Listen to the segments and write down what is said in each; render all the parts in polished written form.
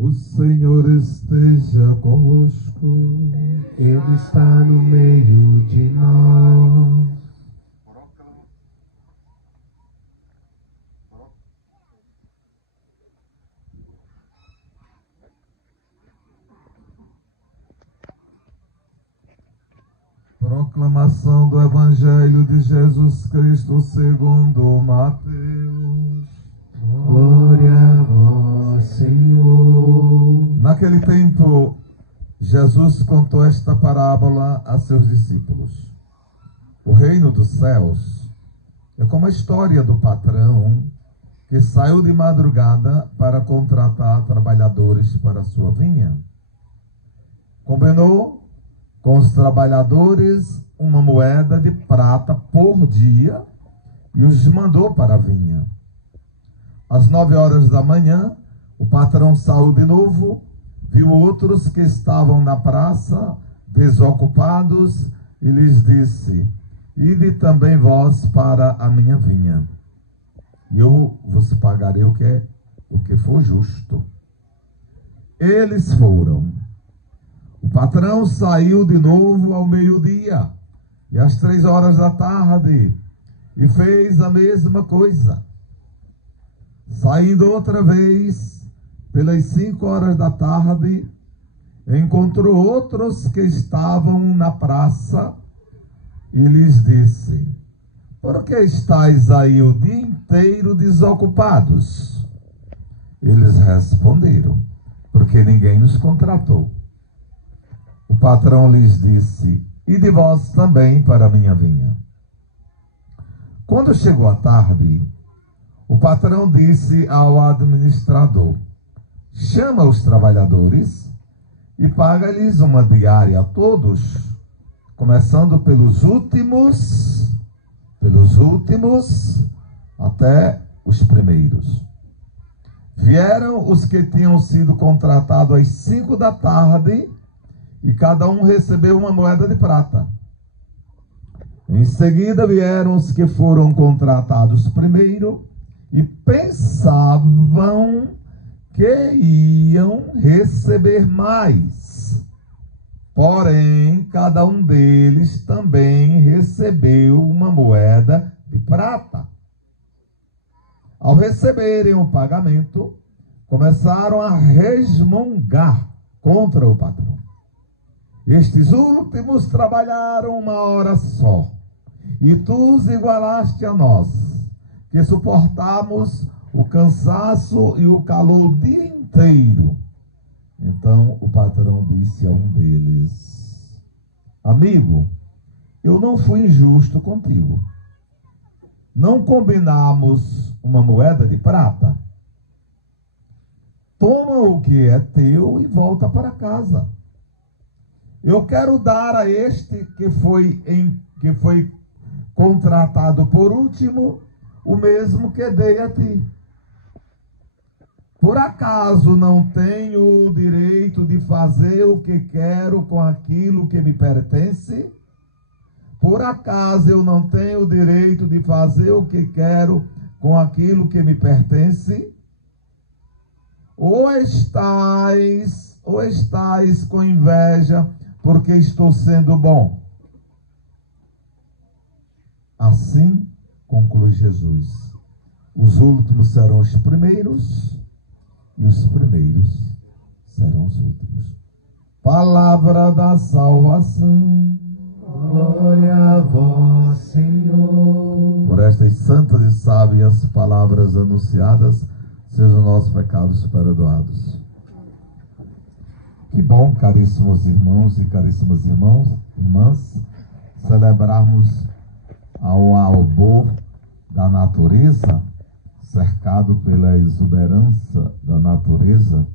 O Senhor esteja convosco. Ele está no meio de nós. Proclamação do Evangelho de Jesus Cristo segundo Mateus. Glória a vós, Senhor. Naquele tempo, Jesus contou esta parábola a seus discípulos. O reino dos céus é como a história do patrão que saiu de madrugada para contratar trabalhadores para a sua vinha. Combinou com os trabalhadores uma moeda de prata por dia e os mandou para a vinha. Às 9 horas da manhã, o patrão saiu de novo, viu outros que estavam na praça, desocupados, e lhes disse: ide também vós para a minha vinha, e eu vos pagarei o que for justo. Eles foram. O patrão saiu de novo ao meio-dia e às 3 horas da tarde e fez a mesma coisa. Saindo outra vez, pelas 5 horas da tarde, encontrou outros que estavam na praça e lhes disse: por que estáis aí o dia inteiro desocupados? Eles responderam: porque ninguém nos contratou. O patrão lhes disse: ide vós também para a minha vinha. Quando chegou a tarde, o patrão disse ao administrador: chama os trabalhadores e paga-lhes uma diária a todos, começando pelos últimos até os primeiros. Vieram os que tinham sido contratados às 5 da tarde e cada um recebeu uma moeda de prata. Em seguida vieram os que foram contratados primeiro e pensavam que iam receber mais. Porém, cada um deles também recebeu uma moeda de prata. Ao receberem o pagamento, começaram a resmungar contra o patrão. Estes últimos trabalharam 1 hora só, e tu os igualaste a nós, que suportamos o cansaço e o calor o dia inteiro. Então o patrão disse a um deles: amigo, eu não fui injusto contigo. Não combinamos uma moeda de prata? Toma o que é teu e volta para casa. Eu quero dar a este que foi contratado por último o mesmo que dei a ti. Por acaso não tenho o direito de fazer o que quero com aquilo que me pertence? Por acaso eu não tenho o direito de fazer o que quero com aquilo que me pertence? Ou estáis com inveja porque estou sendo bom? Assim, conclui Jesus, os últimos serão os primeiros e os primeiros serão os últimos. Palavra da salvação. Glória a vós, Senhor. Por estas santas e sábias palavras anunciadas, sejam nossos pecados perdoados. Que bom, caríssimos irmãos e caríssimas irmãs, celebrarmos ao albor da natureza, cercado pela exuberância da natureza.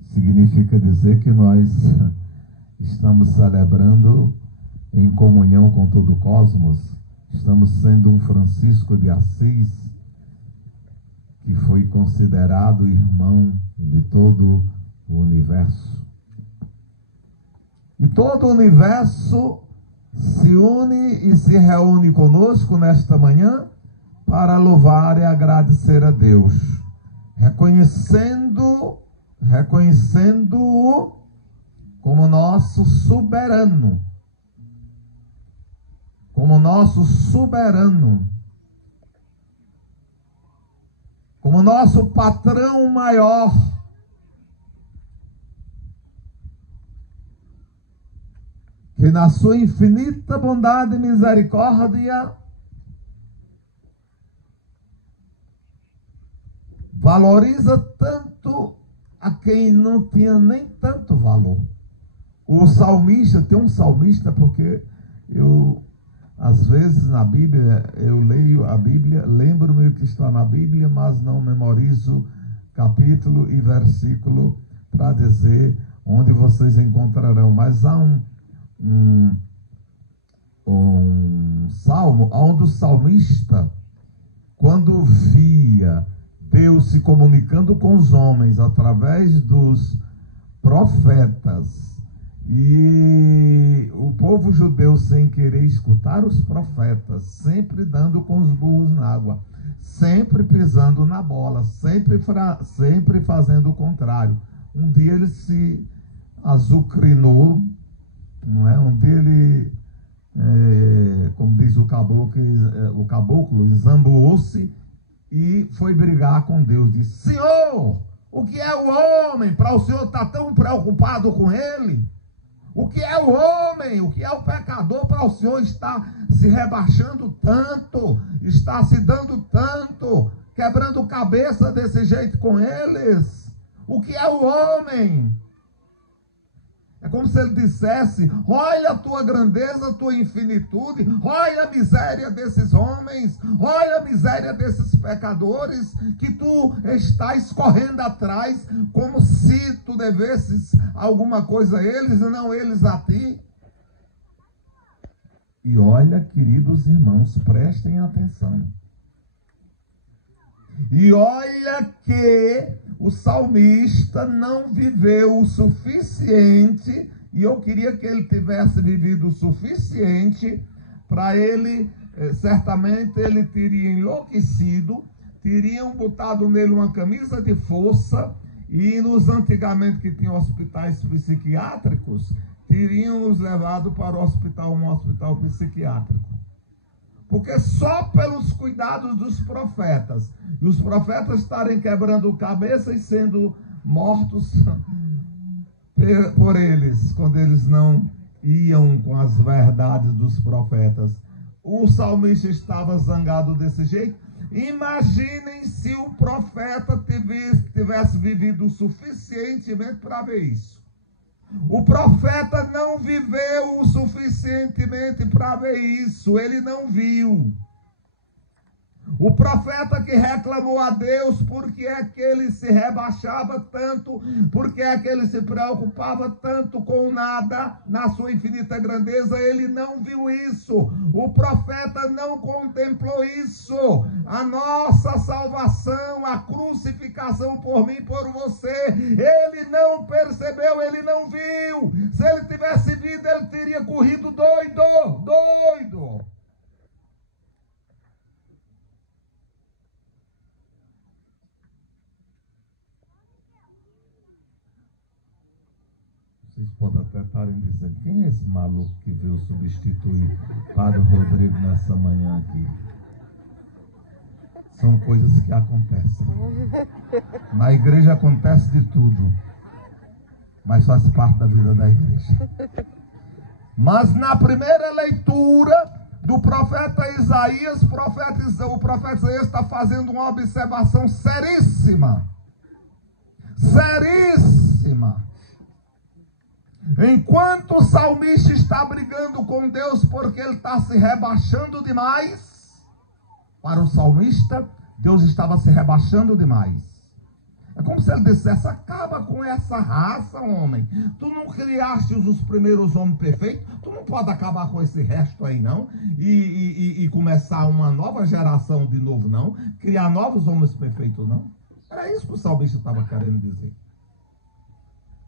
Significa dizer que nós estamos celebrando em comunhão com todo o cosmos, estamos sendo um Francisco de Assis, que foi considerado irmão de todo o universo. E todo o universo se une e se reúne conosco nesta manhã para louvar e agradecer a Deus, reconhecendo reconhecendo-o como nosso soberano, como nosso patrão maior, que na sua infinita bondade e misericórdia valoriza tanto a quem não tinha nem tanto valor. O salmista, tem um salmista, porque eu, às vezes na Bíblia, eu leio a Bíblia, lembro-me o que está na Bíblia, mas não memorizo capítulo e versículo para dizer onde vocês encontrarão. Mas há um salmo onde o salmista, quando via Deus se comunicando com os homens através dos profetas, e o povo judeu, sem querer escutar os profetas, sempre dando com os burros na água, sempre pisando na bola, sempre fazendo o contrário. Um dia ele se azucrinou, não é? Um dia ele, como diz o caboclo, zambuou-se e foi brigar com Deus. Disse: Senhor, o que é o homem para o Senhor estar tão preocupado com ele? O que é o homem, o que é o pecador para o Senhor estar se rebaixando tanto, estar se dando tanto, quebrando cabeça desse jeito com eles? O que é o homem? É como se ele dissesse: olha a tua grandeza, a tua infinitude, olha a miséria desses homens, olha a miséria desses pecadores, que tu estás correndo atrás, como se tu devesses alguma coisa a eles e não eles a ti. E olha, queridos irmãos, prestem atenção. E olha que o salmista não viveu o suficiente, e eu queria que ele tivesse vivido o suficiente para ele, certamente ele teria enlouquecido, teriam botado nele uma camisa de força, e nos antigamente que tinham hospitais psiquiátricos, teriam os levado para um hospital psiquiátrico. Porque só pelos cuidados dos profetas, e os profetas estarem quebrando cabeça e sendo mortos por eles, quando eles não iam com as verdades dos profetas, o salmista estava zangado desse jeito. Imaginem se o profeta tivesse vivido suficientemente para ver isso. O profeta não viveu o suficientemente para ver isso, ele não viu. O profeta que reclamou a Deus porque é que ele se rebaixava tanto, porque é que ele se preocupava tanto com nada na sua infinita grandeza, ele não viu isso. O profeta não contemplou isso. A nossa salvação, a crucificação por mim e por você, ele não percebeu, ele não viu. Se ele tivesse visto, ele teria corrido doido. Vocês podem até estarem dizendo: quem é esse maluco que veio substituir Padre Rodrigo nessa manhã aqui? São coisas que acontecem. Na igreja acontece de tudo, mas faz parte da vida da igreja. Mas na primeira leitura do profeta Isaías, o profeta Isaías está fazendo uma observação seríssima. Seríssima. Enquanto o salmista está brigando com Deus porque ele está se rebaixando demais, para o salmista, Deus estava se rebaixando demais. É como se ele dissesse: acaba com essa raça, homem. Tu não criaste os primeiros homens perfeitos, tu não pode acabar com esse resto aí, não, e começar uma nova geração de novo, não, criar novos homens perfeitos, não. Era isso que o salmista estava querendo dizer.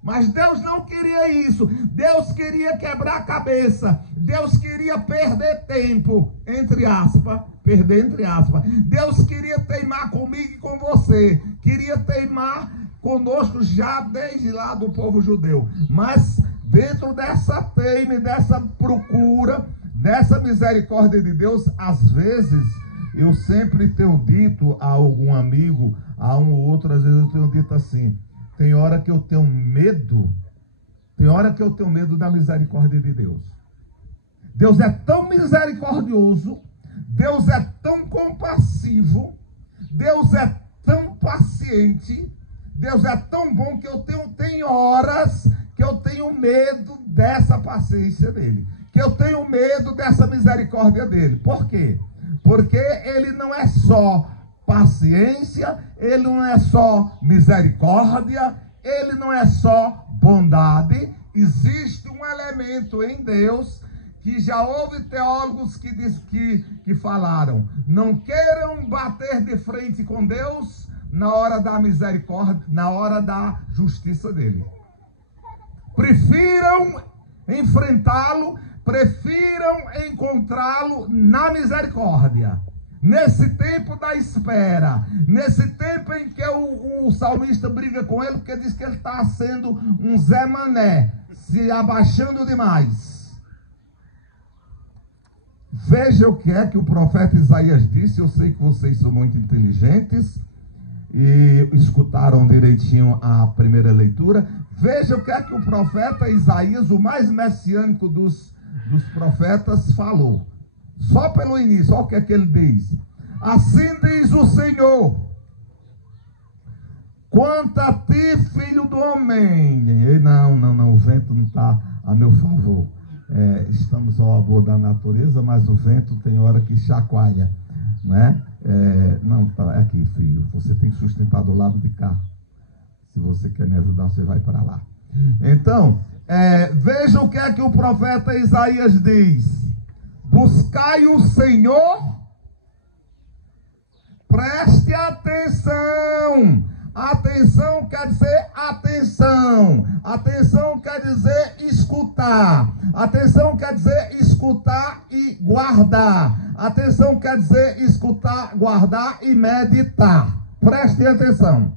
Mas Deus não queria isso. Deus queria quebrar a cabeça. Deus queria perder tempo, entre aspas. Deus queria teimar comigo e com você. Queria teimar conosco já desde lá do povo judeu. Mas dentro dessa teima, dessa procura, dessa misericórdia de Deus, às vezes, eu sempre tenho dito a algum amigo, a um ou outro, às vezes eu tenho dito assim, tem hora que eu tenho medo da misericórdia de Deus. Deus é tão misericordioso, Deus é tão compassivo, Deus é tão paciente, Deus é tão bom que tem horas que eu tenho medo dessa paciência dele, que eu tenho medo dessa misericórdia dele. Por quê? Porque ele não é só paciência, ele não é só misericórdia, ele não é só bondade. Existe um elemento em Deus que já houve teólogos que falaram: não queiram bater de frente com Deus na hora da misericórdia, na hora da justiça dele. Prefiram enfrentá-lo, prefiram encontrá-lo na misericórdia. Nesse tempo da espera, nesse tempo em que o salmista briga com ele, porque diz que ele está sendo um Zé Mané, se abaixando demais. Veja o que é que o profeta Isaías disse. Eu sei que vocês são muito inteligentes e escutaram direitinho a primeira leitura. Veja o que é que o profeta Isaías, o mais messiânico dos profetas, falou. Só pelo início, olha o que é que ele diz. Assim diz o Senhor: quanto a ti, filho do homem. Não, o vento não está a meu favor. Estamos ao amor da natureza, mas o vento tem hora que chacoalha, né? Não, tá aqui, filho, você tem que sustentar do lado de cá. Se você quer me ajudar, você vai para lá. Então, veja o que é que o profeta Isaías diz. Buscai o Senhor, preste atenção. Atenção quer dizer atenção. Atenção quer dizer escutar. Atenção quer dizer escutar e guardar. Atenção quer dizer escutar, guardar e meditar. Preste atenção.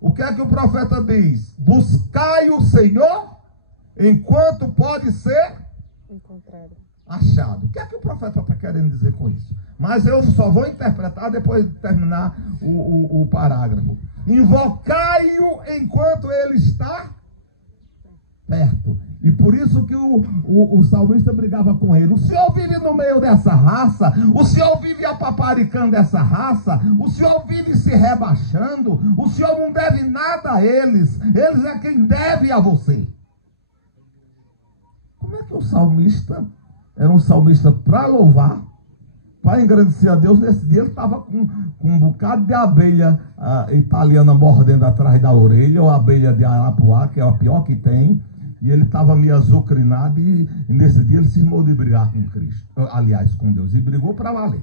O que é que o profeta diz? Buscai o Senhor enquanto pode ser encontrado. Achado. O que é que o profeta está querendo dizer com isso? Mas eu só vou interpretar depois de terminar o parágrafo. Invocai-o enquanto ele está perto. E por isso que o salmista brigava com ele. O senhor vive no meio dessa raça, o senhor vive apaparicando essa raça, o senhor vive se rebaixando, o senhor não deve nada a eles, eles é quem deve a você. Como é que o salmista era um salmista para louvar, para engrandecer a Deus? Nesse dia ele estava com um bocado de abelha italiana mordendo atrás da orelha, ou abelha de arapuá, que é a pior que tem, e ele estava meio azucrinado, e nesse dia ele se irmou de brigar com Cristo, aliás, com Deus, e brigou para valer.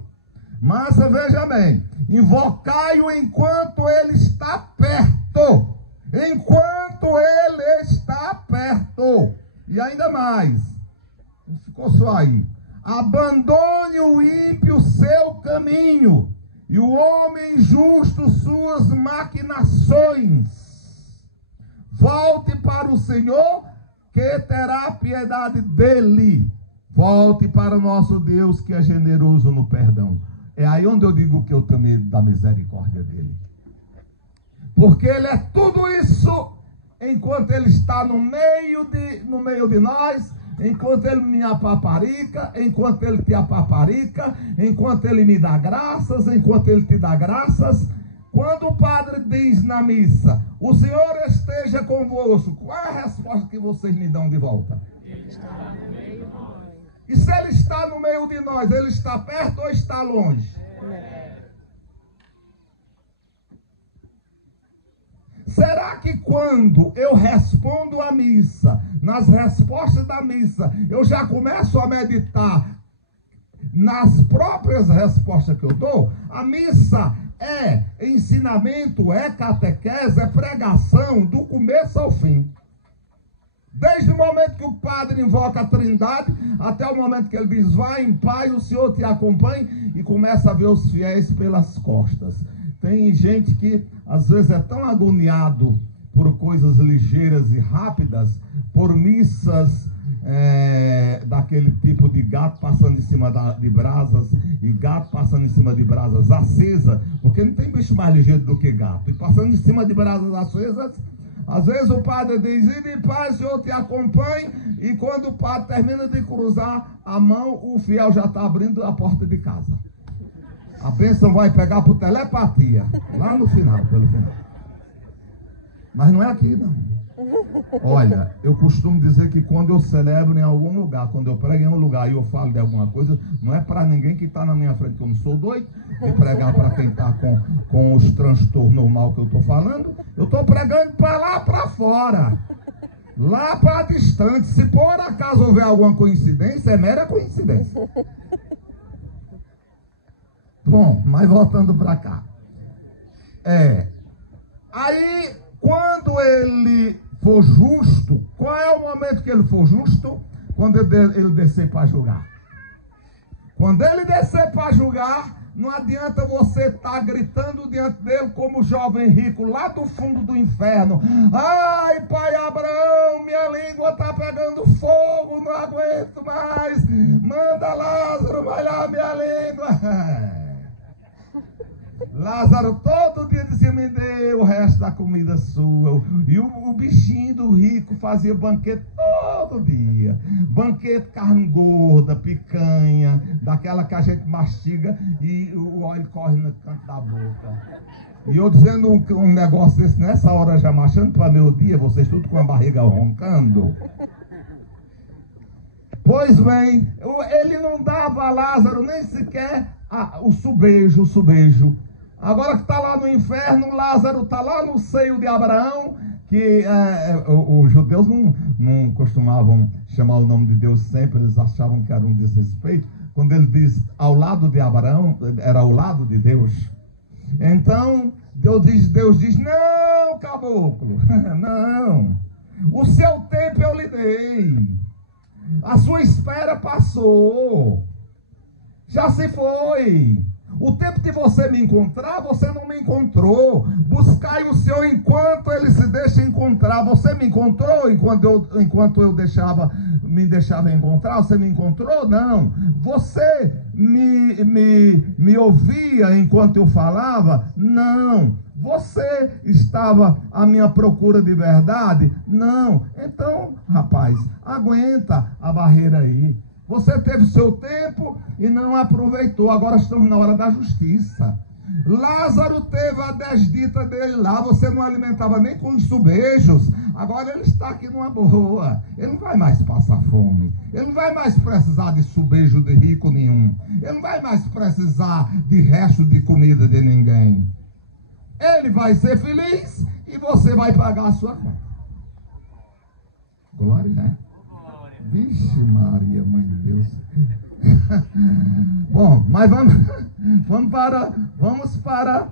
Mas veja bem, invocai-o enquanto ele está perto, enquanto ele está perto, e ainda mais, ficou só aí. Abandone o ímpio seu caminho, e o homem justo suas maquinações. Volte para o Senhor, que terá piedade dele. Volte para o nosso Deus, que é generoso no perdão. É aí onde eu digo que eu tenho medo da misericórdia dele. Porque ele é tudo isso enquanto ele está no meio de nós, enquanto ele me apaparica, enquanto ele te apaparica, enquanto ele me dá graças, enquanto ele te dá graças. Quando o padre diz na missa, o Senhor esteja convosco, qual é a resposta que vocês me dão de volta? Ele está no meio de nós. E se ele está no meio de nós, ele está perto ou está longe? Será que quando eu respondo a missa, nas respostas da missa, eu já começo a meditar nas próprias respostas que eu dou? A missa é ensinamento, é catequese, é pregação do começo ao fim. Desde o momento que o padre invoca a Trindade, até o momento que ele diz, vai em paz, o Senhor te acompanhe, e começa a ver os fiéis pelas costas. Tem gente que às vezes é tão agoniado por coisas ligeiras e rápidas, por missas daquele tipo de gato passando em cima de brasas, e gato passando em cima de brasas acesas, porque não tem bicho mais ligeiro do que gato, e passando em cima de brasas acesas. Às vezes o padre diz: "Ide em paz, Senhor te acompanhe", e quando o padre termina de cruzar a mão, o fiel já está abrindo a porta de casa. A bênção vai pegar por telepatia, lá no final, pelo final. Mas não é aqui, não. Olha, eu costumo dizer que quando eu celebro em algum lugar, quando eu prego em um lugar e eu falo de alguma coisa, não é para ninguém que está na minha frente, que eu não sou doido de pregar para quem está com os transtornos mal que eu estou falando. Eu estou pregando para lá para fora, lá para distante. Se por acaso houver alguma coincidência, é mera coincidência. Bom, mas voltando para cá. Aí, quando ele for justo, qual é o momento que ele for justo? Quando ele descer para julgar. Quando ele descer para julgar, não adianta você estar gritando diante dele como o jovem rico lá do fundo do inferno: "Ai, pai Abraão, minha língua está pegando fogo, não aguento mais, manda Lázaro malhar minha língua." Lázaro todo dia dizia: "Me dê o resto da comida sua." E o bichinho do rico fazia banquete todo dia. Banquete, carne gorda, picanha, daquela que a gente mastiga e o óleo corre no canto da boca. E eu dizendo um negócio desse nessa hora, já marchando para meu dia, vocês tudo com a barriga roncando. Pois bem, ele não dava a Lázaro nem sequer o subejo. Agora que está lá no inferno, Lázaro está lá no seio de Abraão, que os judeus não costumavam chamar o nome de Deus sempre, eles achavam que era um desrespeito. Quando ele diz ao lado de Abraão, era ao lado de Deus. Então, Deus diz: "Não, caboclo, não, o seu tempo eu lhe dei, a sua espera passou, já se foi. O tempo de você me encontrar, você não me encontrou. Buscai o Senhor enquanto Ele se deixa encontrar." Você me encontrou enquanto eu me deixava encontrar? Você me encontrou? Não. Você me ouvia enquanto eu falava? Não. Você estava à minha procura de verdade? Não. Então, rapaz, aguenta a barreira aí. Você teve o seu tempo e não aproveitou. Agora estamos na hora da justiça. Lázaro teve a desdita dele lá. Você não alimentava nem com os subejos. Agora ele está aqui numa boa. Ele não vai mais passar fome. Ele não vai mais precisar de subejo de rico nenhum. Ele não vai mais precisar de resto de comida de ninguém. Ele vai ser feliz e você vai pagar a sua conta. Glória, né? Vixe Maria, mãe de Deus. Bom, mas vamos para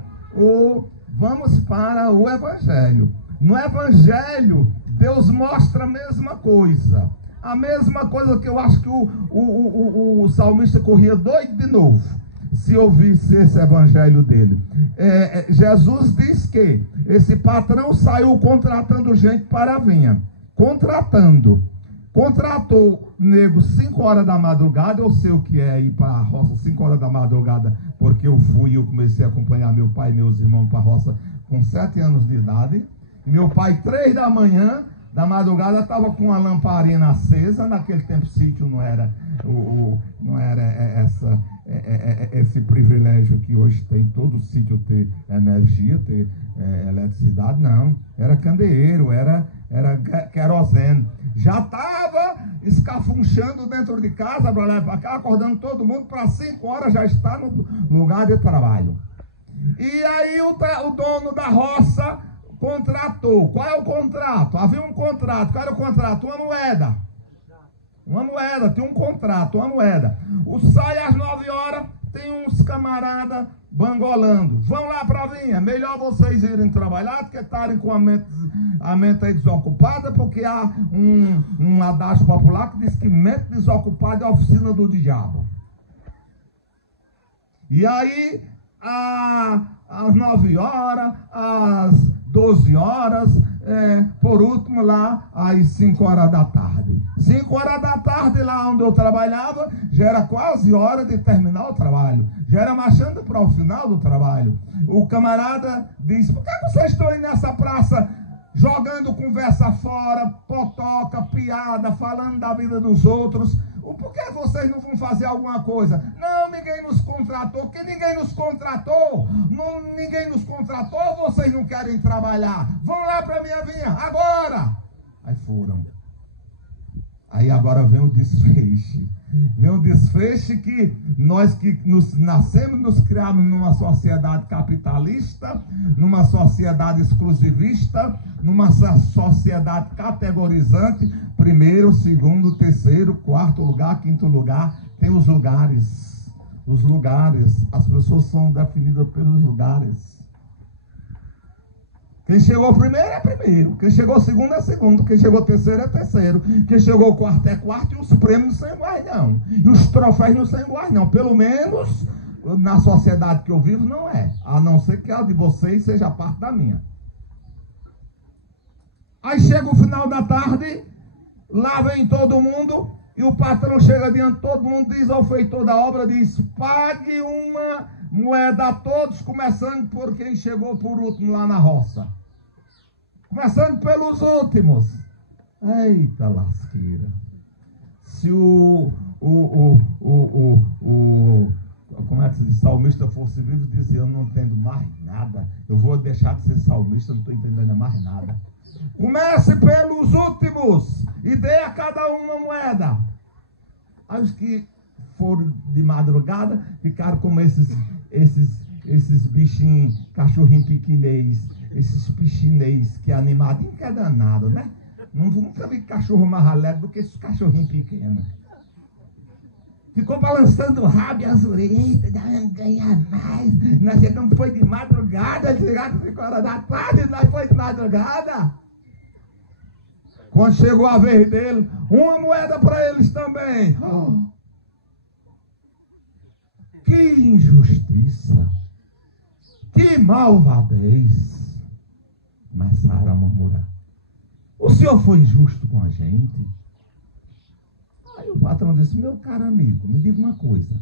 o Evangelho. No Evangelho, Deus mostra a mesma coisa. A mesma coisa que eu acho que o salmista corria doido de novo, se ouvisse esse Evangelho dele. Jesus diz que esse patrão saiu contratando gente para a vinha. Contratou nego 5 horas da madrugada. Eu sei o que é ir para a roça 5 horas da madrugada, porque eu comecei a acompanhar meu pai e meus irmãos para a roça com 7 anos de idade. E meu pai, 3 da manhã, da madrugada, estava com uma lamparina acesa. Naquele tempo, sítio não era esse privilégio que hoje tem todo sítio ter energia, ter eletricidade. Não, era candeeiro, era querosene. Já estava escafunchando dentro de casa, para lá e para cá, acordando todo mundo para 5 horas já está no lugar de trabalho. E aí o dono da roça contratou. Qual é o contrato? Havia um contrato. Qual era o contrato? Uma moeda. Tinha um contrato, uma moeda. Sai às 9 horas, tem uns camaradas bangolando. Vão lá para a vinha. Melhor vocês irem trabalhar do que estarem com a mente aí desocupada, porque há um adágio popular que diz que mente desocupada é a oficina do diabo. E aí às 9 horas, às 12 horas, por último lá às 5 horas da tarde. 5 horas da tarde lá onde eu trabalhava, já era quase hora de terminar o trabalho, já era marchando para o final do trabalho. O camarada disse: por que vocês estão aí nessa praça jogando conversa fora, potoca, piada, falando da vida dos outros? Por que vocês não vão fazer alguma coisa? Não, ninguém nos contratou. Porque ninguém nos contratou? Ninguém nos contratou, vocês não querem trabalhar? Vão lá para a minha vinha, agora! Aí foram. Aí agora vem o desfecho. Vem o desfecho que nós que nascemos, nos criamos numa sociedade capitalista, numa sociedade exclusivista, numa sociedade categorizante, primeiro, segundo, terceiro, quarto lugar, quinto lugar, tem os lugares. Os lugares, as pessoas são definidas pelos lugares. Quem chegou primeiro é primeiro, quem chegou segundo é segundo, quem chegou terceiro é terceiro, quem chegou quarto é quarto, e os prêmios não são iguais não, e os troféus não são iguais não, pelo menos na sociedade que eu vivo não é, a não ser que a de vocês seja parte da minha. Aí chega o final da tarde, lá vem todo mundo, e o patrão chega diante de todo mundo, diz ao feitor da obra, diz: pague uma moeda a todos, começando por quem chegou por último lá na roça. Começando pelos últimos. Eita lasqueira. Se o como é que se diz, salmista fosse vivo, dizia: eu não entendo mais nada, eu vou deixar de ser salmista, não estou entendendo mais nada. Comece pelos últimos e dê a cada um uma moeda. Aí os que foram de madrugada ficaram como esses bichinhos, cachorrinho pequinês, esses pichinês que é animadinho, que é danado, né? Nunca vi cachorro mais alegre do que esses cachorrinhos pequenos. Ficou balançando o rabo e as orelhas, ganhar mais. Nós chegamos, foi de madrugada, chegaram 5 horas da tarde, nós foi de madrugada. Quando chegou a vez dele, uma moeda para eles também. Oh, que injustiça, que malvadez. Começaram a murmurar: o senhor foi injusto com a gente? Aí o patrão disse: meu caro amigo, me diga uma coisa.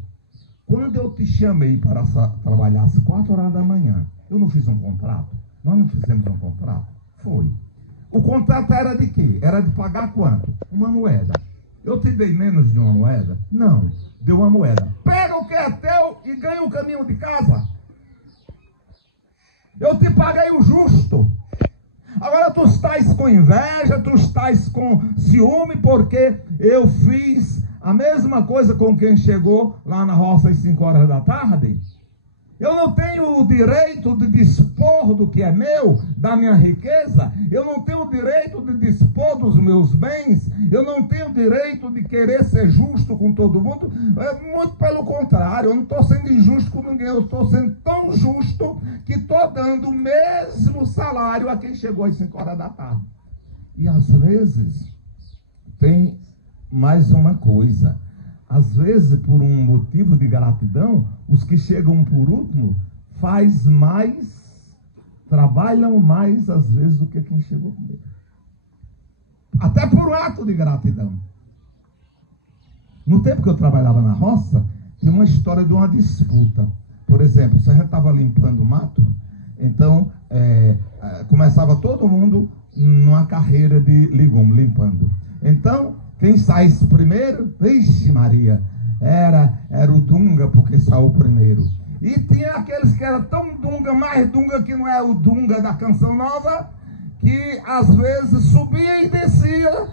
Quando eu te chamei para trabalhar às 4 horas da manhã, eu não fiz um contrato? Nós não fizemos um contrato? Foi. O contrato era de quê? Era de pagar quanto? Uma moeda. Eu te dei menos de uma moeda? Não, deu uma moeda. Pega o que é teu e ganha o caminho de casa. Eu te paguei o justo. Agora tu estás com inveja, tu estás com ciúme, porque eu fiz a mesma coisa com quem chegou lá na roça às 5 horas da tarde. Eu não tenho o direito de dispor do que é meu, da minha riqueza. Eu não tenho o direito de dispor dos meus bens. Eu não tenho o direito de querer ser justo com todo mundo. Muito pelo contrário, eu não estou sendo injusto com ninguém. Eu estou sendo tão justo que estou dando o mesmo salário a quem chegou às 5 horas da tarde. E às vezes tem mais uma coisa. Às vezes, por um motivo de gratidão, os que chegam por último trabalham mais às vezes do que quem chegou primeiro. Até por um ato de gratidão. No tempo que eu trabalhava na roça, tinha uma história de uma disputa. Por exemplo, se a gente estava limpando o mato, então começava todo mundo numa carreira de legume, limpando. Então, quem saísse primeiro, vixe Maria, era o Dunga, porque saiu primeiro. E tinha aqueles que eram tão Dunga, mais Dunga que não é o Dunga da Canção Nova, que às vezes subia e descia,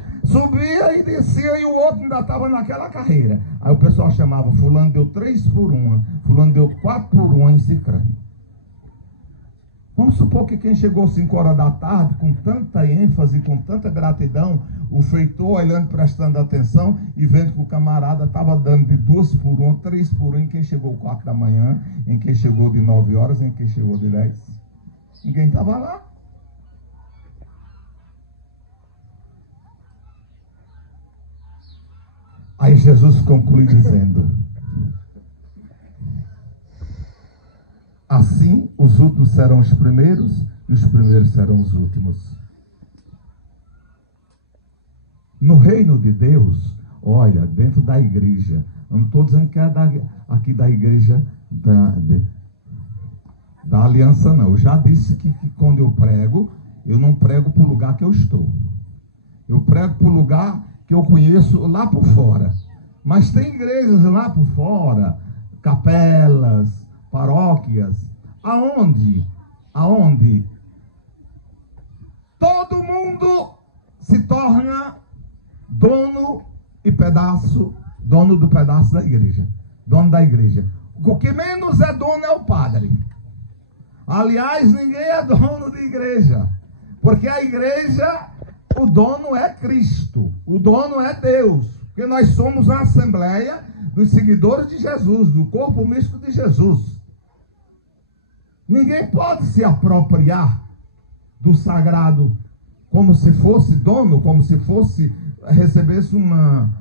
e o outro ainda estava naquela carreira. Aí o pessoal chamava: fulano deu 3 por 1, fulano deu 4 por 1 em Cicrano. Vamos supor que quem chegou às 5 horas da tarde, com tanta ênfase, com tanta gratidão, o feitor olhando, prestando atenção e vendo que o camarada estava dando de 2 por 1, 3 por 1 em quem chegou às 4 da manhã, em quem chegou de 9 horas, em quem chegou de 10. Ninguém estava lá. Aí Jesus conclui dizendo: Assim, os últimos serão os primeiros e os primeiros serão os últimos. No reino de Deus, olha, dentro da igreja, eu não estou dizendo que é aqui da igreja da aliança, não. Eu já disse que quando eu prego, eu não prego para o lugar que eu estou. Eu prego para o lugar que eu conheço lá por fora. Mas tem igrejas lá por fora, capelas, paróquias, aonde todo mundo se torna dono do pedaço da igreja, dono da igreja. O que menos é dono é o padre. Aliás, ninguém é dono de igreja, porque a igreja, o dono é Cristo, o dono é Deus, porque nós somos a assembleia dos seguidores de Jesus, do corpo místico de Jesus. Ninguém pode se apropriar do sagrado como se fosse dono, como se fosse, recebesse uma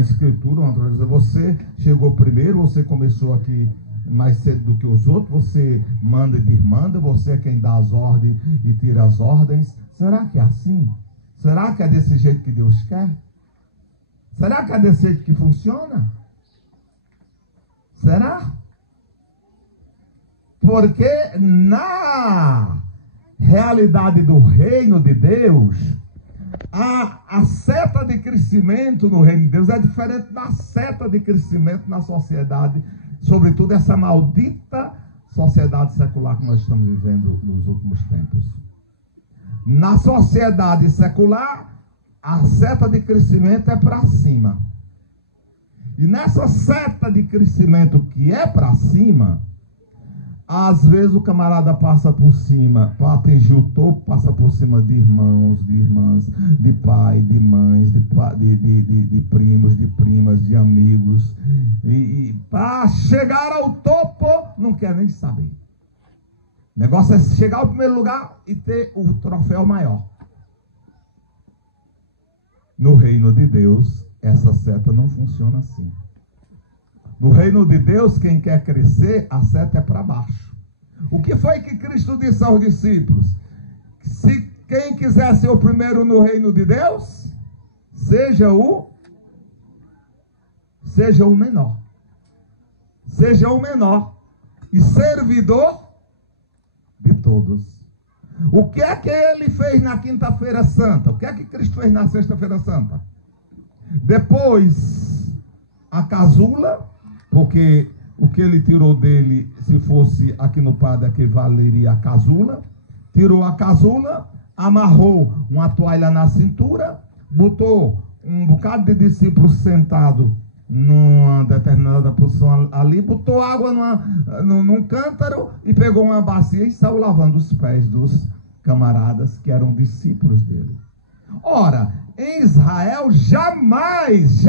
escritura, você chegou primeiro, você começou aqui mais cedo do que os outros, você manda e desmanda, você é quem dá as ordens e tira as ordens. Será que é assim? Será que é desse jeito que Deus quer? Será que é desse jeito que funciona? Será? Porque na realidade do reino de Deus, a seta de crescimento no reino de Deus é diferente da seta de crescimento na sociedade, sobretudo essa maldita sociedade secular que nós estamos vivendo nos últimos tempos. Na sociedade secular, a seta de crescimento é para cima. E nessa seta de crescimento que é para cima, às vezes o camarada passa por cima, para atingir o topo, passa por cima de irmãos, de irmãs, de pai, de mães, de primos, de primas, de amigos. E para chegar ao topo, não quer nem saber. O negócio é chegar ao primeiro lugar e ter o troféu maior. No reino de Deus, essa seta não funciona assim. No reino de Deus, quem quer crescer, a seta é para baixo. O que foi que Cristo disse aos discípulos? Se quem quiser ser o primeiro no reino de Deus, seja o menor. Seja o menor e servidor de todos. O que é que ele fez na quinta-feira santa? O que é que Cristo fez na sexta-feira santa? Depois, a casula, porque o que ele tirou dele, se fosse aqui no padre, equivaleria a casula. Tirou a casula, amarrou uma toalha na cintura, botou um bocado de discípulos sentado numa determinada posição ali, botou água num cântaro e pegou uma bacia e saiu lavando os pés dos camaradas que eram discípulos dele. Ora, em Israel, jamais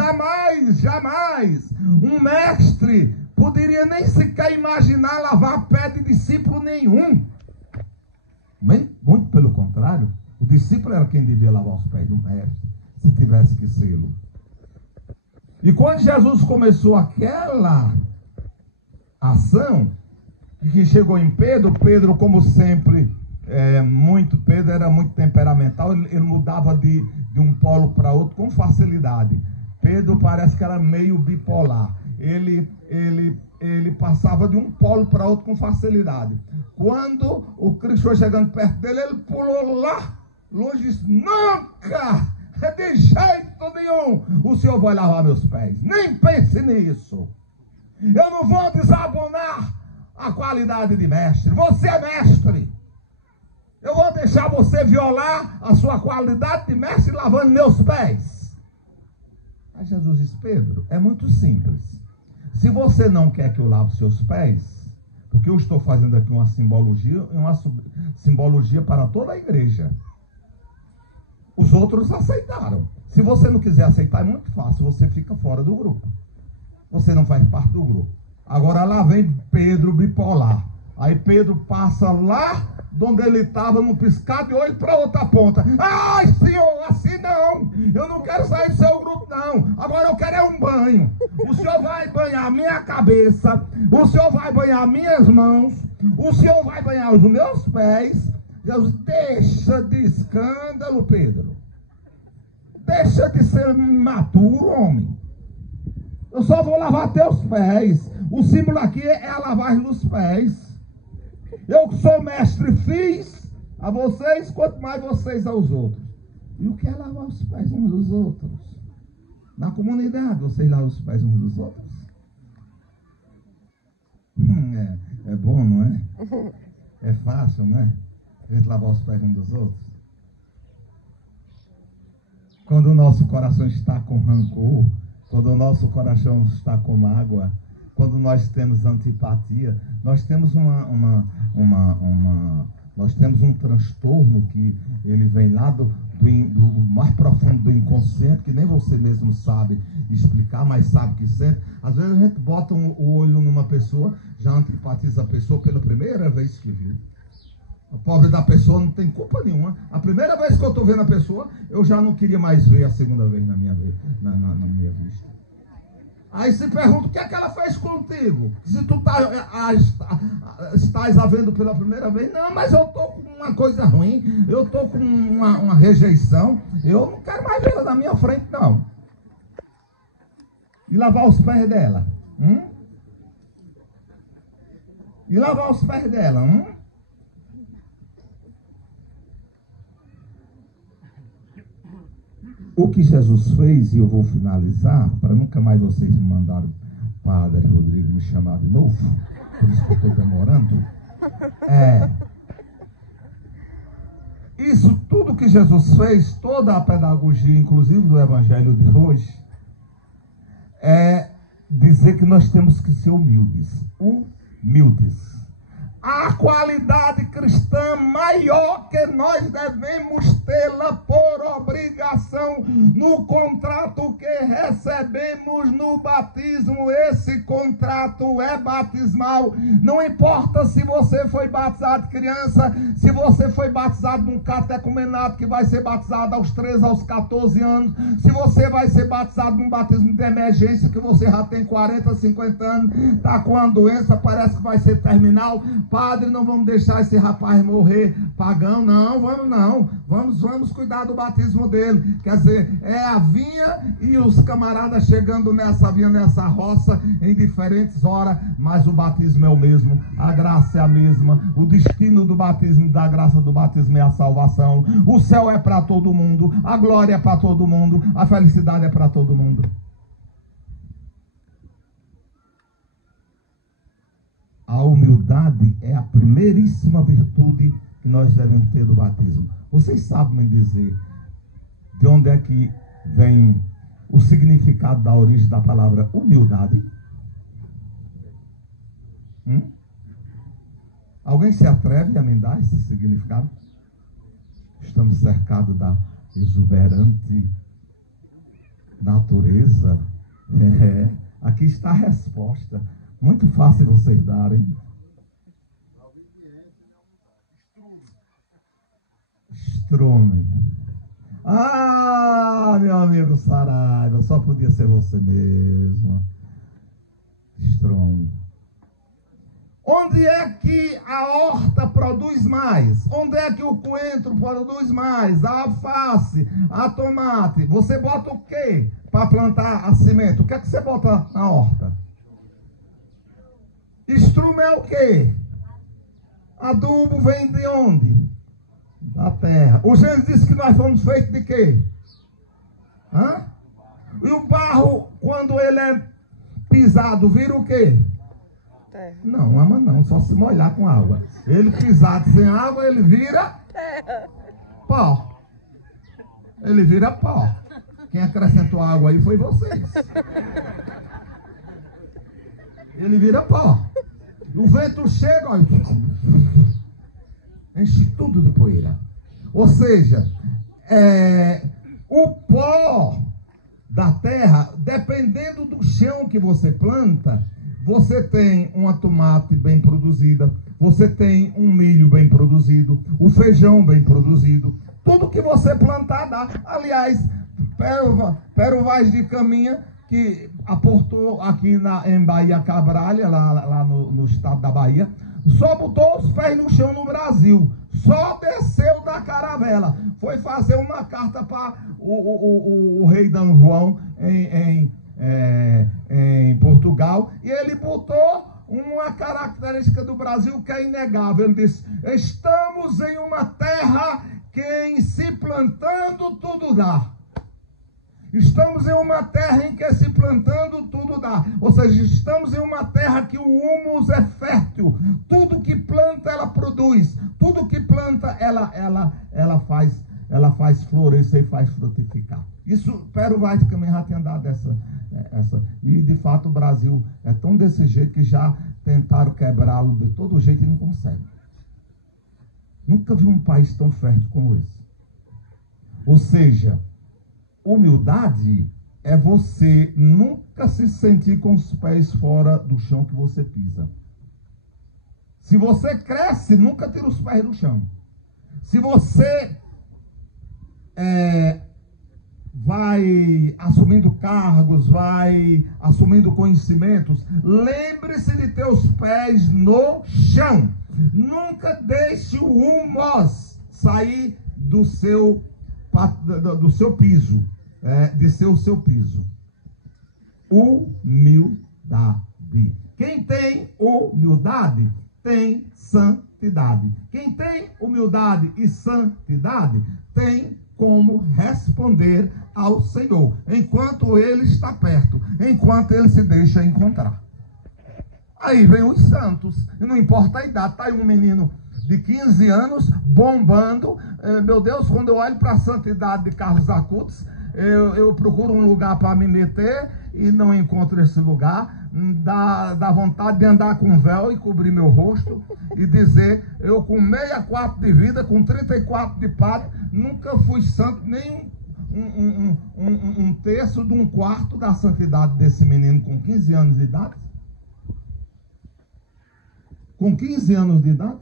um mestre poderia nem sequer imaginar lavar pé de discípulo nenhum. Muito pelo contrário, o discípulo era quem devia lavar os pés do mestre, se tivesse que sê-lo. E quando Jesus começou aquela ação, que chegou em Pedro, como sempre, Pedro era muito temperamental, ele mudava de um polo para outro com facilidade. Pedro parece que era meio bipolar. Ele passava de um polo para outro com facilidade. Quando o Cristo foi chegando perto dele, ele pulou lá, longe, e disse: nunca, de jeito nenhum, o Senhor vai lavar meus pés. Nem pense nisso. Eu não vou desabonar a qualidade de mestre. Você é mestre. Eu vou deixar você violar a sua qualidade de mestre lavando meus pés. Aí Jesus disse: Pedro, é muito simples. Se você não quer que eu lave seus pés, porque eu estou fazendo aqui uma simbologia para toda a igreja. Os outros aceitaram. Se você não quiser aceitar, é muito fácil, você fica fora do grupo. Você não faz parte do grupo. Agora lá vem Pedro bipolar. Aí Pedro passa lá de onde ele estava, num piscar de olho para outra ponta. Ai, Senhor, assim não. Eu não quero sair do seu grupo, Não, agora eu quero é um banho. O senhor vai banhar minha cabeça, o senhor vai banhar minhas mãos, o senhor vai banhar os meus pés. Jesus, deixa de escândalo, Pedro. Deixa de ser imaturo, homem. Eu só vou lavar teus pés. O símbolo aqui é a lavagem dos pés. Eu que sou mestre fiz a vocês, quanto mais vocês aos outros. E o que é lavar os pés uns dos outros? Na comunidade, vocês lavam os pés uns dos outros? É bom, não é? É fácil, né? A gente lavar os pés uns dos outros. Quando o nosso coração está com rancor, quando o nosso coração está com mágoa, quando nós temos antipatia, nós temos nós temos um transtorno que ele vem lá do mais profundo do inconsciente, que nem você mesmo sabe explicar, mas sabe que sente. Às vezes a gente bota o olho numa pessoa, já antipatiza a pessoa pela primeira vez que viu. A pobre da pessoa não tem culpa nenhuma. A primeira vez que eu estou vendo a pessoa, eu já não queria mais ver a segunda vez na minha vista. Aí se pergunta, o que é que ela fez contigo? Se tu estás a vendo pela primeira vez, não, mas eu estou com uma coisa ruim, eu estou com uma rejeição, eu não quero mais vê-la na minha frente, não. E lavar os pés dela? E lavar os pés dela? O que Jesus fez, e eu vou finalizar, para nunca mais vocês me mandarem Padre Rodrigo me chamar de novo, por isso que eu estou demorando, isso tudo que Jesus fez, toda a pedagogia, inclusive do Evangelho de hoje, é dizer que nós temos que ser humildes. A qualidade cristã maior que nós devemos tê-la por obrigação no contrato que recebemos no batismo. Esse contrato é batismal. Não importa se você foi batizado criança, se você foi batizado num catecumenato que vai ser batizado aos 13, aos 14 anos, se você vai ser batizado num batismo de emergência que você já tem 40, 50 anos, está com uma doença, parece que vai ser terminal. Padre, não vamos deixar esse rapaz morrer pagão, não, vamos cuidar do batismo dele. Quer dizer, é a vinha e os camaradas chegando nessa vinha, nessa roça, em diferentes horas, mas o batismo é o mesmo, a graça é a mesma, o destino do batismo, da graça do batismo é a salvação, o céu é para todo mundo, a glória é para todo mundo, a felicidade é para todo mundo. A humildade é a primeiríssima virtude que nós devemos ter do batismo. Vocês sabem me dizer de onde é que vem o significado da origem da palavra humildade? Alguém se atreve a me dar esse significado? Estamos cercados da exuberante natureza. Aqui está a resposta. Muito fácil vocês darem. Stroming. Ah, meu amigo Saraiva, só podia ser você mesmo. Stroming. Onde é que a horta produz mais? Onde é que o coentro produz mais? A alface, a tomate. Você bota o quê para plantar a semente? O que é que você bota na horta? Estrume é o quê? Adubo vem de onde? Da terra. O Gênesis disse que nós fomos feitos de quê? E o barro, quando ele é pisado, vira o quê? Terra. Não, ama não, só se molhar com água. Ele pisado sem água, ele vira pó. Ele vira pó. Quem acrescentou água aí foi vocês. Ele vira pó. O vento chega, olha, enche tudo de poeira. Ou seja, o pó da terra, dependendo do chão que você planta, você tem uma tomate bem produzida, você tem um milho bem produzido, o feijão bem produzido. Tudo que você plantar dá. Aliás, Pero Vaz de Caminha, que aportou aqui em Bahia Cabralha, lá no estado da Bahia, só botou os pés no chão no Brasil, só desceu da caravela, foi fazer uma carta para o rei Dom João em Portugal, e ele botou uma característica do Brasil que é inegável. Ele disse: estamos em uma terra que em se plantando tudo dá. Estamos em uma terra em que se plantando tudo dá. Ou seja, estamos em uma terra que o humus é fértil. Tudo que planta, ela produz. Tudo que planta, ela faz florescer e faz frutificar. Isso, Pero Vaz de Caminha já tinha dado essa. E, de fato, o Brasil é tão desse jeito que já tentaram quebrá-lo de todo jeito e não conseguem. Nunca vi um país tão fértil como esse. Ou seja, humildade é você nunca se sentir com os pés fora do chão que você pisa. Se você cresce, nunca tira os pés do chão. Se você vai assumindo cargos, vai assumindo conhecimentos, lembre-se de ter os pés no chão. Nunca deixe o humus sair do seu piso, de ser o seu piso. Humildade. Quem tem humildade tem santidade. Quem tem humildade e santidade tem como responder ao Senhor, enquanto Ele está perto, enquanto Ele se deixa encontrar. Aí vem os santos, e não importa a idade, está aí um menino de 15 anos, bombando. Meu Deus, quando eu olho para a santidade de Carlos Acutis, eu procuro um lugar para me meter e não encontro esse lugar. Dá vontade de andar com véu e cobrir meu rosto e dizer: eu com 64 de vida, com 34 de padre, nunca fui santo, nem um terço de um quarto da santidade desse menino com 15 anos de idade. Com 15 anos de idade,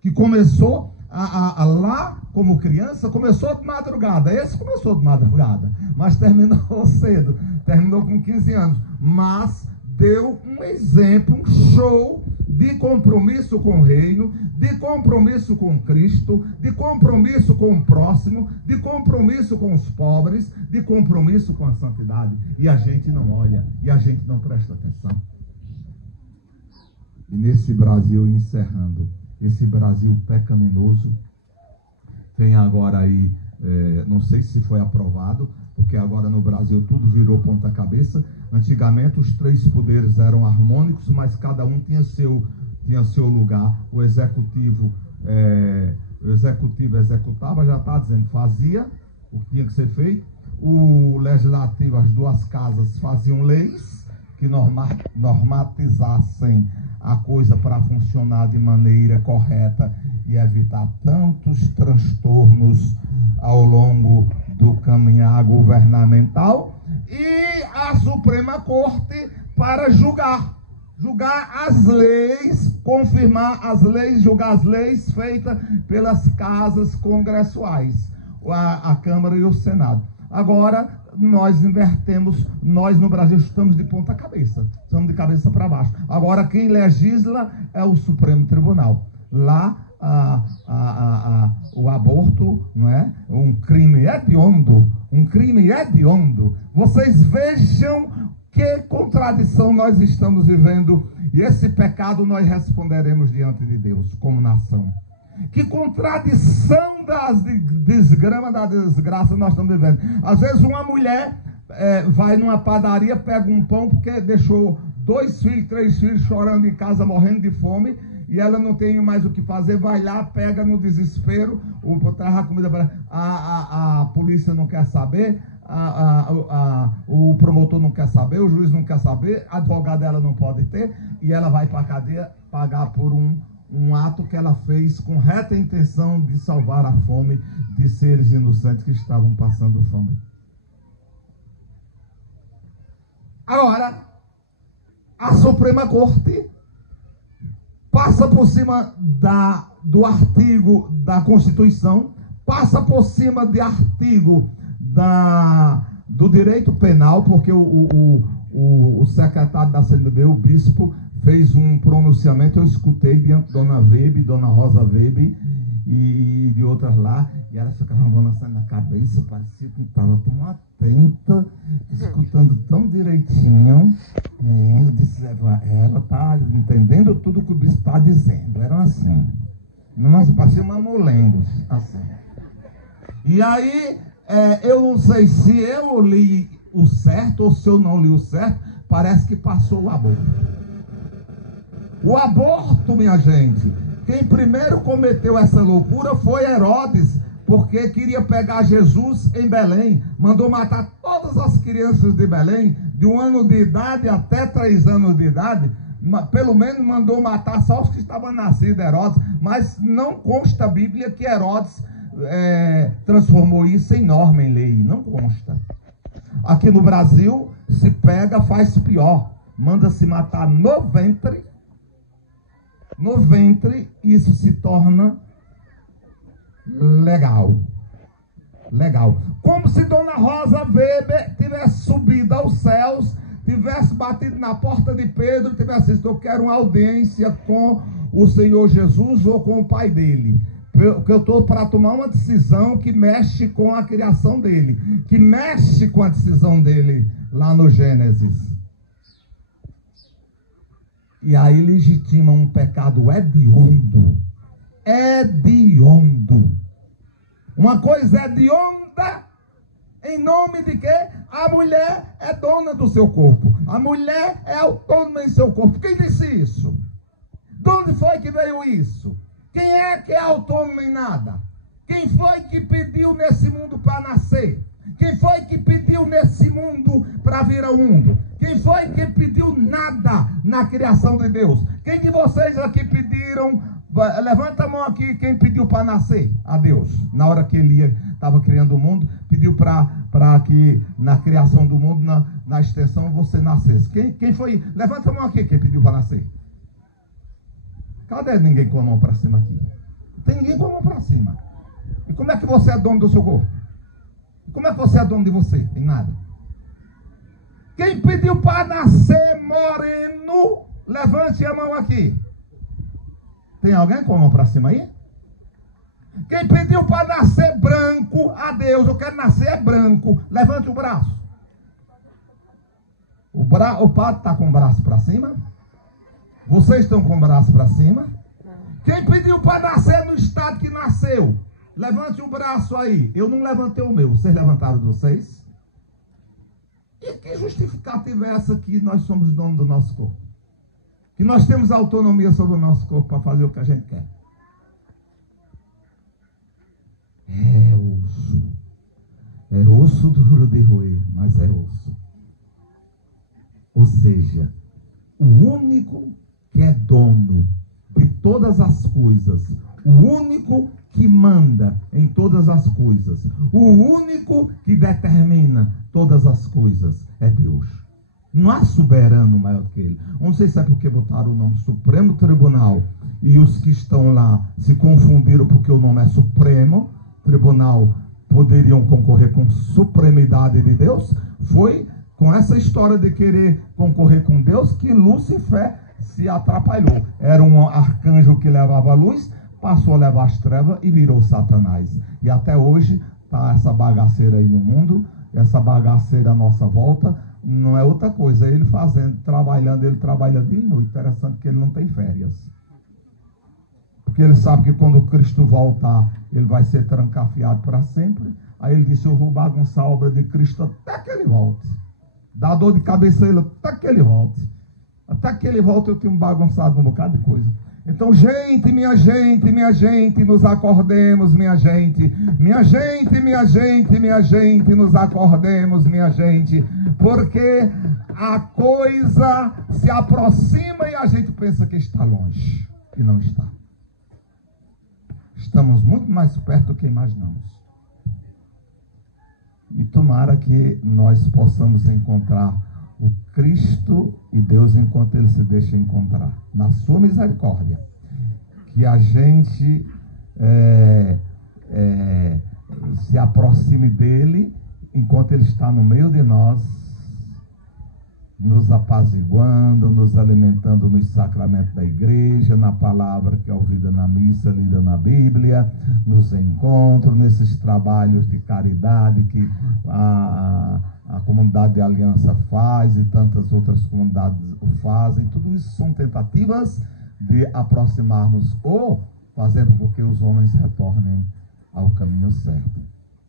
que começou lá como criança, começou de madrugada. Esse começou de madrugada, mas terminou cedo, terminou com 15 anos, mas deu um exemplo, um show de compromisso com o reino, de compromisso com Cristo, de compromisso com o próximo, de compromisso com os pobres, de compromisso com a santidade. E a gente não olha, e a gente não presta atenção. E nesse Brasil, encerrando, esse Brasil pecaminoso, tem agora aí, não sei se foi aprovado, porque agora no Brasil tudo virou ponta cabeça. Antigamente os três poderes eram harmônicos, mas cada um tinha seu lugar. O executivo executava, já está dizendo, fazia o que tinha que ser feito. O legislativo, as duas casas, faziam leis que normatizassem a coisa para funcionar de maneira correta e evitar tantos transtornos ao longo do caminhar governamental. E a Suprema Corte para julgar as leis, confirmar as leis, julgar as leis feitas pelas casas congressuais, a Câmara e o Senado. Agora, nós invertemos, nós no Brasil estamos de ponta cabeça, estamos de cabeça para baixo. Agora quem legisla é o Supremo Tribunal. Lá o aborto, não é? Um crime hediondo. Vocês vejam que contradição nós estamos vivendo, e esse pecado nós responderemos diante de Deus como nação. Que contradição das desgrama, da desgraça nós estamos vivendo. Às vezes uma mulher vai numa padaria, pega um pão porque deixou 2 filhos, 3 filhos chorando em casa, morrendo de fome, e ela não tem mais o que fazer, vai lá, pega no desespero, traz a comida para a polícia não quer saber, o promotor não quer saber, o juiz não quer saber, a advogada dela não pode ter, e ela vai para a cadeia pagar por um ato que ela fez com reta intenção de salvar a fome de seres inocentes que estavam passando fome. Agora, a Suprema Corte passa por cima do artigo da Constituição, passa por cima de artigo do direito penal, porque o secretário da CNBB, o bispo, fez um pronunciamento, eu escutei diante de Dona Weber, Dona Rosa Weber e de outras lá, e elas ficavam balançando na cabeça, parecia que estava tão atenta, escutando tão direitinho. Eu disse, ela está entendendo tudo que o bispo está dizendo. Era assim. Nossa, parecia uma molengo, assim. E aí, eu não sei se eu li o certo ou se eu não li o certo, parece que passou o aborto. O aborto, minha gente, quem primeiro cometeu essa loucura foi Herodes, porque queria pegar Jesus em Belém, mandou matar todas as crianças de Belém, de 1 ano de idade até 3 anos de idade, pelo menos mandou matar só os que estavam nascidos, Herodes, mas não consta a Bíblia que Herodes transformou isso em norma, em lei, não consta. Aqui no Brasil, se pega, faz pior, manda-se matar no ventre, isso se torna legal. Como se Dona Rosa Weber tivesse subido aos céus, tivesse batido na porta de Pedro, tivesse dito, eu quero uma audiência com o Senhor Jesus ou com o pai dele, porque eu estou para tomar uma decisão que mexe com a criação dele, que mexe com a decisão dele lá no Gênesis. E aí legitima um pecado hediondo. Uma coisa hedionda, em nome de quê? A mulher é dona do seu corpo. A mulher é autônoma em seu corpo. Quem disse isso? De onde foi que veio isso? Quem é que é autônomo em nada? Quem foi que pediu nesse mundo para nascer? Quem foi que pediu nesse mundo para vir ao mundo? Quem foi que pediu nada na criação de Deus? Quem de vocês aqui pediram? Levanta a mão aqui, quem pediu para nascer a Deus? Na hora que ele estava criando o mundo, pediu para que na criação do mundo, na extensão, você nascesse. Quem foi? Levanta a mão aqui, quem pediu para nascer. Cadê ninguém com a mão para cima aqui? Não tem ninguém com a mão para cima. E como é que você é dono do seu corpo? Como é que você é dono de você? Tem nada. Quem pediu para nascer moreno, levante a mão aqui. Tem alguém com a mão para cima aí? Quem pediu para nascer branco, a Deus, eu quero nascer branco, levante o braço. O padre está com o braço para cima? Vocês estão com o braço para cima? Quem pediu para nascer no estado que nasceu? Levante o braço aí. Eu não levantei o meu. Vocês levantaram de vocês? E que justificativa é essa que nós somos donos do nosso corpo? Que nós temos autonomia sobre o nosso corpo para fazer o que a gente quer? É osso. É osso duro de roer, mas é osso. Ou seja, o único que é dono de todas as coisas, o único que manda em todas as coisas, o único que determina todas as coisas é Deus. Não há soberano maior que ele. Não sei se é porque botaram o nome Supremo Tribunal e os que estão lá se confundiram porque o nome é Supremo Tribunal, poderiam concorrer com supremidade de Deus. Foi com essa história de querer concorrer com Deus que Lúcifer se atrapalhou. Era um arcanjo que levava a luz, passou a levar as trevas e virou Satanás. E até hoje está essa bagaceira aí no mundo, essa bagaceira à nossa volta, não é outra coisa. Ele trabalhando dia e noite. Interessante que ele não tem férias. Porque ele sabe que quando Cristo voltar, ele vai ser trancafiado para sempre. Aí ele disse, eu vou bagunçar a obra de Cristo até que ele volte. Dá dor de cabeça a ele até que ele volte. Até que ele volte eu tenho bagunçado um bocado de coisa. Então, minha gente, nos acordemos, minha gente, nos acordemos, minha gente, porque a coisa se aproxima e a gente pensa que está longe, e não está. Estamos muito mais perto do que imaginamos. E tomara que nós possamos encontrar o Cristo e Deus enquanto Ele se deixa encontrar, na sua misericórdia. Que a gente se aproxime dele enquanto ele está no meio de nós, nos apaziguando, nos alimentando nos sacramentos da igreja, na palavra que é ouvida na missa, lida na Bíblia, nos encontros, nesses trabalhos de caridade que a comunidade de Aliança faz e tantas outras comunidades o fazem. Tudo isso são tentativas de aproximarmos ou fazendo com que os homens retornem ao caminho certo.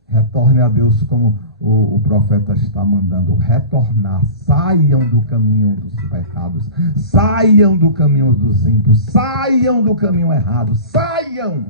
Retorne a Deus como o profeta está mandando retornar. Saiam do caminho dos pecados. Saiam do caminho dos ímpios. Saiam do caminho errado. Saiam!